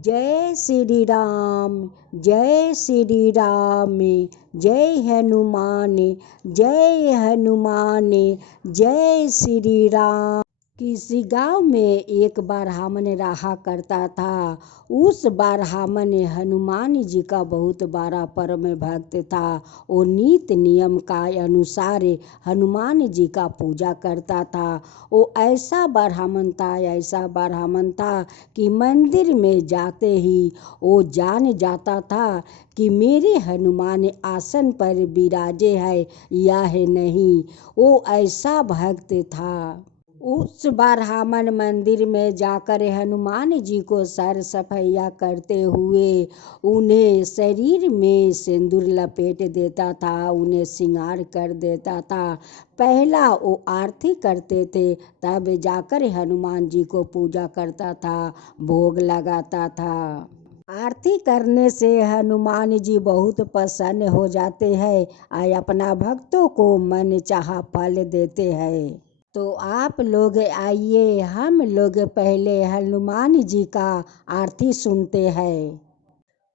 जय श्री राम, जय श्री राम, जय हनुमान, जय हनुमान, जय श्री राम। किसी गांव में एक ब्राह्मण रहा करता था। उस ब्राह्मण हनुमान जी का बहुत बड़ा परम भक्त था। वो नित्य नियम का अनुसार हनुमान जी का पूजा करता था। वो ऐसा ब्राह्मण था कि मंदिर में जाते ही वो जान जाता था कि मेरे हनुमान आसन पर विराजे है या है नहीं। वो ऐसा भक्त था। उस ब्राह्मण मंदिर में जाकर हनुमान जी को सर सफैया करते हुए उन्हें शरीर में सिंदूर लपेट देता था, उन्हें श्रृंगार कर देता था। पहला वो आरती करते थे, तब जाकर हनुमान जी को पूजा करता था, भोग लगाता था। आरती करने से हनुमान जी बहुत प्रसन्न हो जाते हैं और अपना भक्तों को मन चाहा फल देते हैं। तो आप लोग आइए, हम लोग पहले हनुमान जी का आरती सुनते हैं।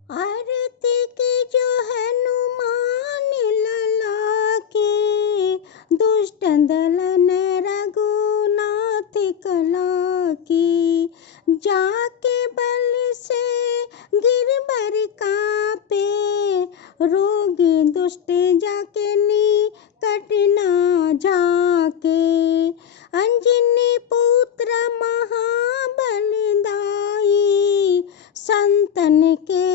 आरती की जो हनुमान लला की, दुष्ट दलन रघुनाथ कला की, जाके बल से गिरबर कापे, रोग दुष्ट जाके निकट ना जाके, अंजनी पुत्र महाबलदाई, संतन के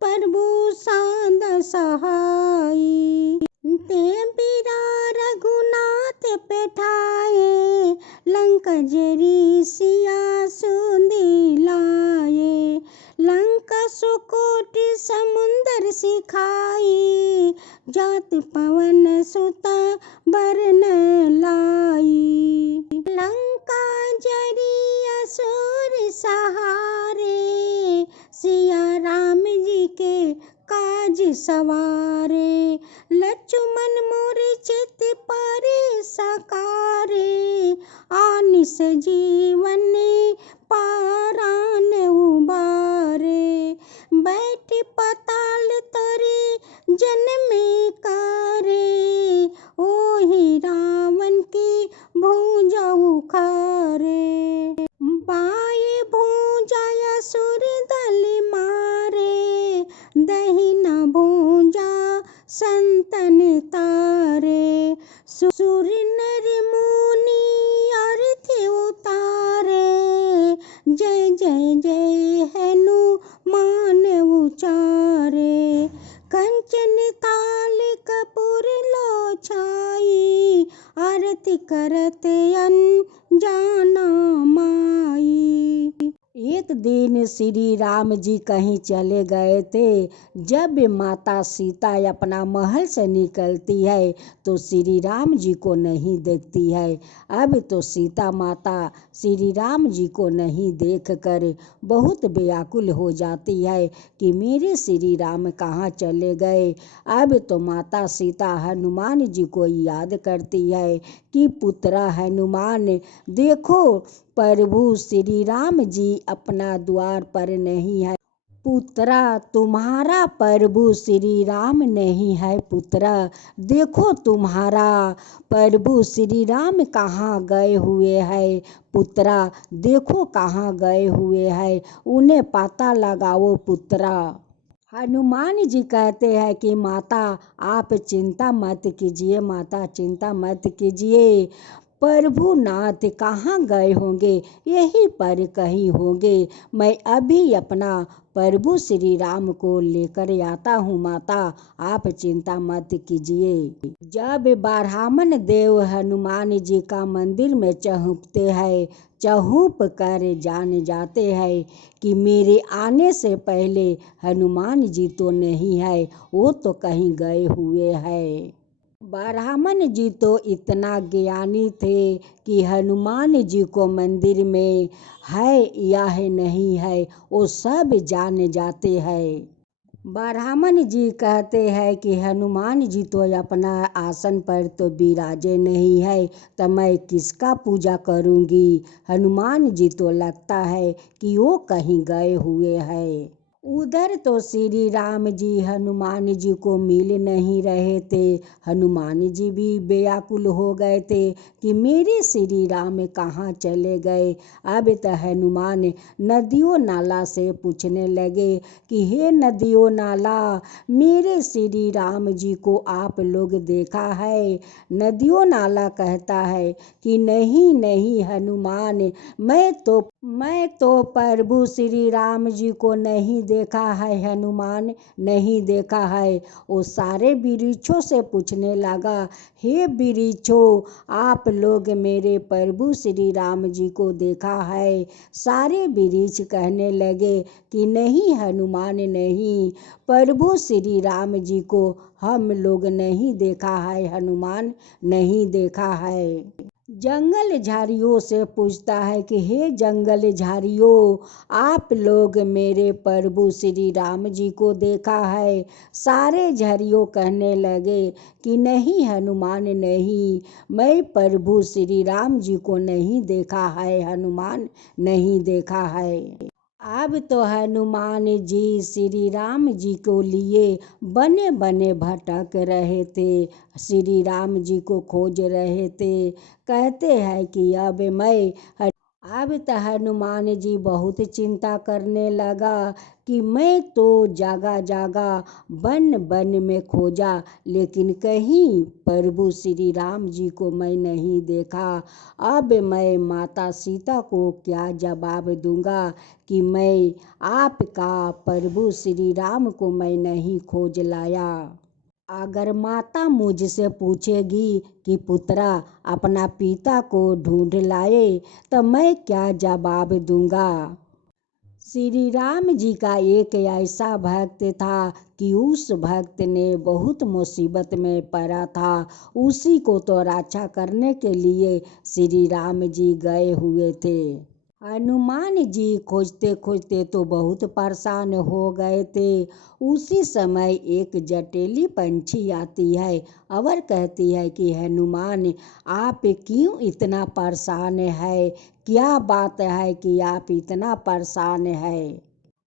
प्रभु साध सहाई। देवीरा रघुनाथ पेठाए, लंका जरी सिया सुंदी लाए, लंका सुकोट समुंदर सिखाई, जात पवन सुता बरन लाई। लंका जरी असुर सहारे, सिया राम जी के काज सवारे, लक्ष्मण मोरे चित परे सकारे, आनिस जीवन पारान उबारे, बैठ पताल तरे जन्म करे, ओहि रावण की भुजा उखारे, बाएं भुजा असुर दल मारे, दहिना भुजा संतन तारे, सुर नर मुनि आरती उतारे, जय जय जय हनुमान उचारे, कंचन थाल कपूर लो छाई, आरती करत अनजाना माई। एक दिन श्री राम जी कहीं चले गए थे। जब माता सीता अपना महल से निकलती है तो श्री राम जी को नहीं देखती है। अब तो सीता माता श्री राम जी को नहीं देखकर बहुत व्याकुल हो जाती है कि मेरे श्री राम कहाँ चले गए। अब तो माता सीता हनुमान जी को याद करती है कि पुत्रा हनुमान, देखो प्रभु श्री राम जी अपना द्वार पर नहीं है। पुत्रा, तुम्हारा प्रभु श्री राम नहीं है। पुत्रा, देखो तुम्हारा प्रभु श्री राम कहाँ गए हुए हैं। पुत्रा, देखो कहाँ गए हुए हैं, उन्हें पता लगाओ पुत्रा। हनुमान जी कहते हैं कि माता आप चिंता मत कीजिए, माता चिंता मत कीजिए, प्रभु नाथ कहाँ गए होंगे, यहीं पर कहीं होंगे। मैं अभी अपना प्रभु श्री राम को लेकर आता हूँ माता, आप चिंता मत कीजिए। जब ब्राह्मण देव हनुमान जी का मंदिर में चहुपते हैं, चहुप कर जान जाते हैं कि मेरे आने से पहले हनुमान जी तो नहीं है, वो तो कहीं गए हुए हैं। ब्राह्मण जी तो इतना ज्ञानी थे कि हनुमान जी को मंदिर में है या है नहीं है वो सब जान जाते हैं। ब्राह्मण जी कहते हैं कि हनुमान जी तो अपना आसन पर तो विराजे नहीं है, तो मैं किसका पूजा करूंगी। हनुमान जी तो लगता है कि वो कहीं गए हुए हैं। उधर तो श्री राम जी हनुमान जी को मिल नहीं रहे थे। हनुमान जी भी व्याकुल हो गए थे कि मेरे श्री राम कहाँ चले गए। अब तो हनुमान नदियों नाला से पूछने लगे कि हे नदियों नाला, मेरे श्री राम जी को आप लोग देखा है। नदियों नाला कहता है कि नहीं नहीं हनुमान, मैं तो प्रभु श्री राम जी को नहीं देखा है हनुमान, नहीं देखा है। वो सारे वृक्षों से पूछने लगा, हे वृक्षों, आप लोग मेरे प्रभु श्री राम जी को देखा है। सारे वृक्ष कहने लगे कि नहीं हनुमान नहीं, प्रभु श्री राम जी को हम लोग नहीं देखा है हनुमान, नहीं देखा है। जंगल झाड़ियों से पूछता है कि हे जंगल झाड़ियों, आप लोग मेरे प्रभु श्री राम जी को देखा है। सारे झाड़ियों कहने लगे कि नहीं हनुमान नहीं, मैं प्रभु श्री राम जी को नहीं देखा है हनुमान, नहीं देखा है। अब तो हनुमान जी श्री राम जी को लिए बने बने भटक रहे थे, श्री राम जी को खोज रहे थे। कहते हैं कि अब तो हनुमान जी बहुत चिंता करने लगा कि मैं तो जगह जगह वन वन में खोजा, लेकिन कहीं प्रभु श्री राम जी को मैं नहीं देखा। अब मैं माता सीता को क्या जवाब दूंगा कि मैं आपका प्रभु श्री राम को मैं नहीं खोज लाया। अगर माता मुझसे पूछेगी कि पुत्रा अपना पिता को ढूंढ लाए, तो मैं क्या जवाब दूंगा। श्री राम जी का एक ऐसा भक्त था कि उस भक्त ने बहुत मुसीबत में पड़ा था। उसी को तो रक्षा करने के लिए श्री राम जी गए हुए थे। हनुमान जी खोजते खोजते तो बहुत परेशान हो गए थे। उसी समय एक जटेली पंछी आती है और कहती है कि हनुमान, आप क्यों इतना परेशान है, क्या बात है कि आप इतना परेशान है।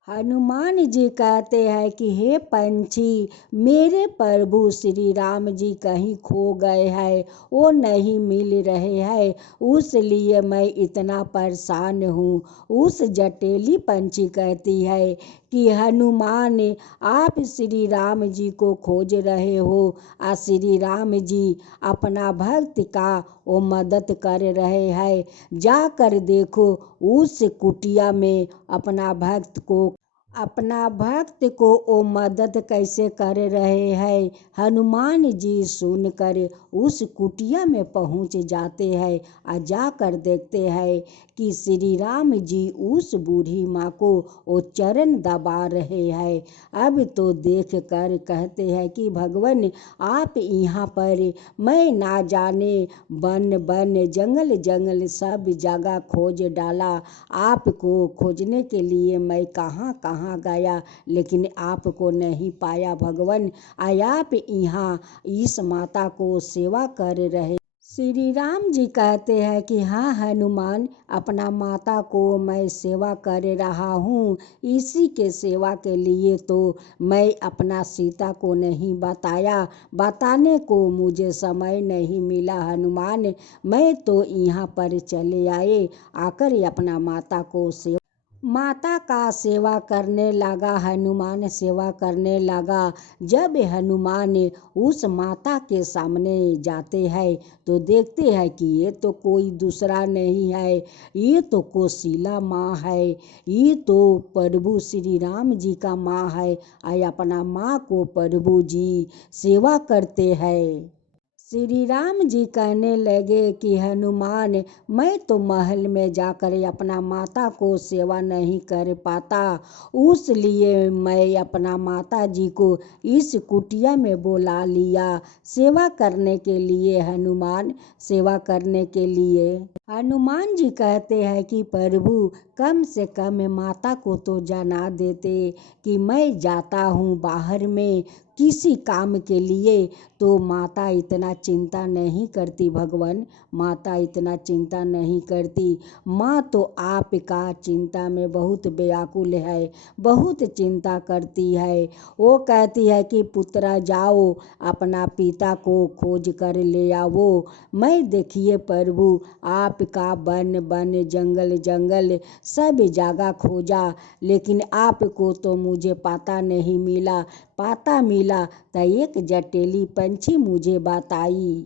हनुमान जी कहते हैं कि हे पंछी, मेरे प्रभु श्री राम जी कहीं खो गए हैं, वो नहीं मिल रहे हैं, उसलिए मैं इतना परेशान हूँ। उस जटेली पंछी कहती है कि हनुमान, आप श्री राम जी को खोज रहे हो, आ श्री राम जी अपना भक्त का वो मदद कर रहे हैं। जाकर देखो उस कुटिया में अपना भक्त को वो मदद कैसे कर रहे हैं। हनुमान जी सुनकर उस कुटिया में पहुंच जाते हैं और जाकर देखते हैं कि श्री राम जी उस बूढ़ी माँ को वो चरण दबा रहे हैं। अब तो देख कर कहते हैं कि भगवान, आप यहाँ पर मैं ना जाने वन वन जंगल जंगल सब जगह खोज डाला, आपको खोजने के लिए मैं कहाँ कहाँ गया, लेकिन आपको नहीं पाया भगवान। आप यहाँ इस माता को सेवा कर रहे। श्री राम जी कहते हैं कि हाँ हनुमान, अपना माता को मैं सेवा कर रहा हूँ। इसी के सेवा के लिए तो मैं अपना सीता को नहीं बताया, बताने को मुझे समय नहीं मिला हनुमान। मैं तो यहाँ पर चले आए, आकर अपना माता का सेवा करने लगा। हनुमान सेवा करने लगा। जब हनुमान उस माता के सामने जाते हैं तो देखते हैं कि ये तो कोई दूसरा नहीं है, ये तो कोशिला माँ है, ये तो प्रभु श्री राम जी का माँ है। अपना माँ को प्रभु जी सेवा करते हैं। श्री राम जी कहने लगे कि हनुमान, मैं तो महल में जाकर अपना माता को सेवा नहीं कर पाता, उसलिए मैं अपना माता जी को इस कुटिया में बुला लिया सेवा करने के लिए। हनुमान, सेवा करने के लिए। हनुमान जी कहते हैं कि प्रभु कम से कम माता को तो जाना देते कि मैं जाता हूँ बाहर में किसी काम के लिए। तो माता इतना चिंता नहीं करती भगवान, माता इतना चिंता नहीं करती। माँ तो आपका चिंता में बहुत व्याकुल है, बहुत चिंता करती है। वो कहती है कि पुत्रा जाओ अपना पिता को खोज कर ले आओ। मैं देखिए प्रभु आपका वन वन जंगल जंगल सब जगह खोजा, लेकिन आपको तो मुझे पता नहीं मिला। पता मिला तो एक जटेली पंछी मुझे बताई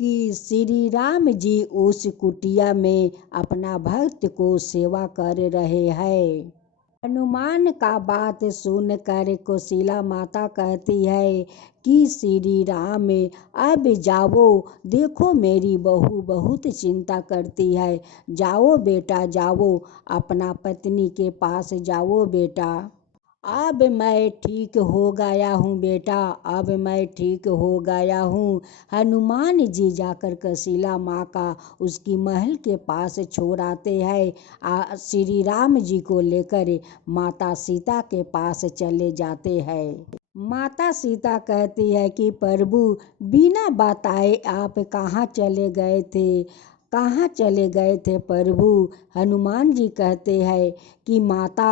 कि श्री राम जी उस कुटिया में अपना भक्त को सेवा कर रहे हैं। हनुमान का बात सुनकर कोशिला माता कहती है कि श्री राम अब जाओ, देखो मेरी बहू बहुत चिंता करती है। जाओ बेटा जाओ, अपना पत्नी के पास जाओ बेटा। अब मैं ठीक हो गया हूँ बेटा, अब मैं ठीक हो गया हूँ। हनुमान जी जाकर कशीला माँ का उसकी महल के पास छोड़ आते हैं। श्री राम जी को लेकर माता सीता के पास चले जाते हैं। माता सीता कहती है कि प्रभु बिना बताए आप कहाँ चले गए थे, कहाँ चले गए थे प्रभु। हनुमान जी कहते हैं कि माता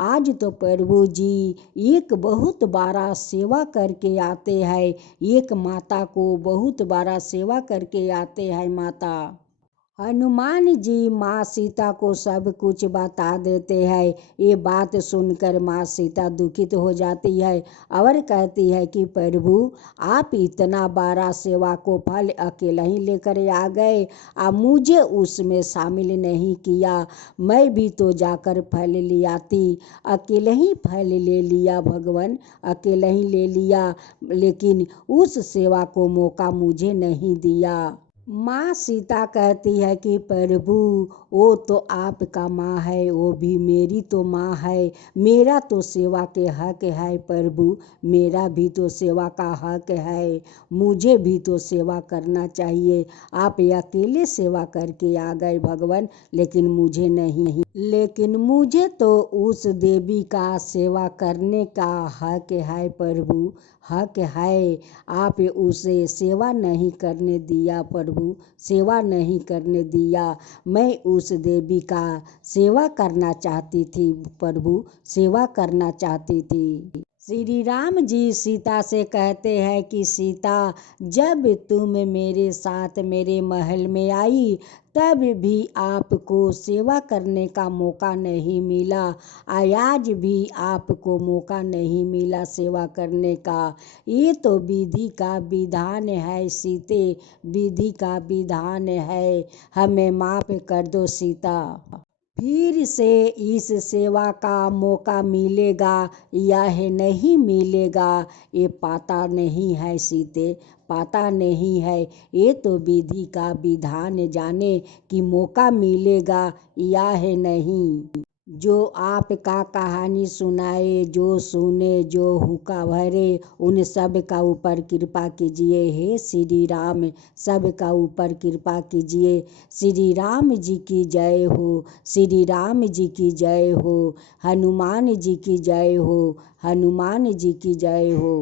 आज तो प्रभु जी एक बहुत बड़ा सेवा करके आते हैं, एक माता को बहुत बड़ा सेवा करके आते हैं माता। हनुमान जी माँ सीता को सब कुछ बता देते हैं। ये बात सुनकर माँ सीता दुखित हो जाती है और कहती है कि प्रभु आप इतना बड़ा सेवा को फल अकेले ही लेकर आ गए, आप मुझे उसमें शामिल नहीं किया। मैं भी तो जाकर फल ले आती, अकेले ही फल ले लिया भगवान, अकेले ही ले लिया, लेकिन उस सेवा को मौका मुझे नहीं दिया। माँ सीता कहती है कि प्रभु वो तो आपका माँ है, वो भी मेरी तो माँ है, मेरा तो सेवा के हक है प्रभु, मेरा भी तो सेवा का हक है, मुझे भी तो सेवा करना चाहिए। आप अकेले सेवा करके आ गए भगवान, लेकिन मुझे नहीं, लेकिन मुझे तो उस देवी का सेवा करने का हक है प्रभु, हक है। आप उसे सेवा नहीं करने दिया प्रभु, सेवा नहीं करने दिया। मैं उस देवी का सेवा करना चाहती थी प्रभु, सेवा करना चाहती थी। श्री राम जी सीता से कहते हैं कि सीता जब तुम मेरे साथ मेरे महल में आई तब भी आपको सेवा करने का मौका नहीं मिला, आज भी आपको मौका नहीं मिला सेवा करने का। ये तो विधि का विधान है सीते, विधि का विधान है, हमें माफ़ कर दो सीता। फिर से इस सेवा का मौका मिलेगा यह नहीं मिलेगा ये पता नहीं है सीते, पता नहीं है। ये तो विधि का विधान जाने कि मौका मिलेगा या है नहीं। जो आपका कहानी सुनाए, जो सुने, जो हुक्का भरे, उन सब का ऊपर कृपा कीजिए। हे श्री राम सब का ऊपर कृपा कीजिए। श्री राम जी की जय हो, श्री राम जी की जय हो, हनुमान जी की जय हो, हनुमान जी की जय हो।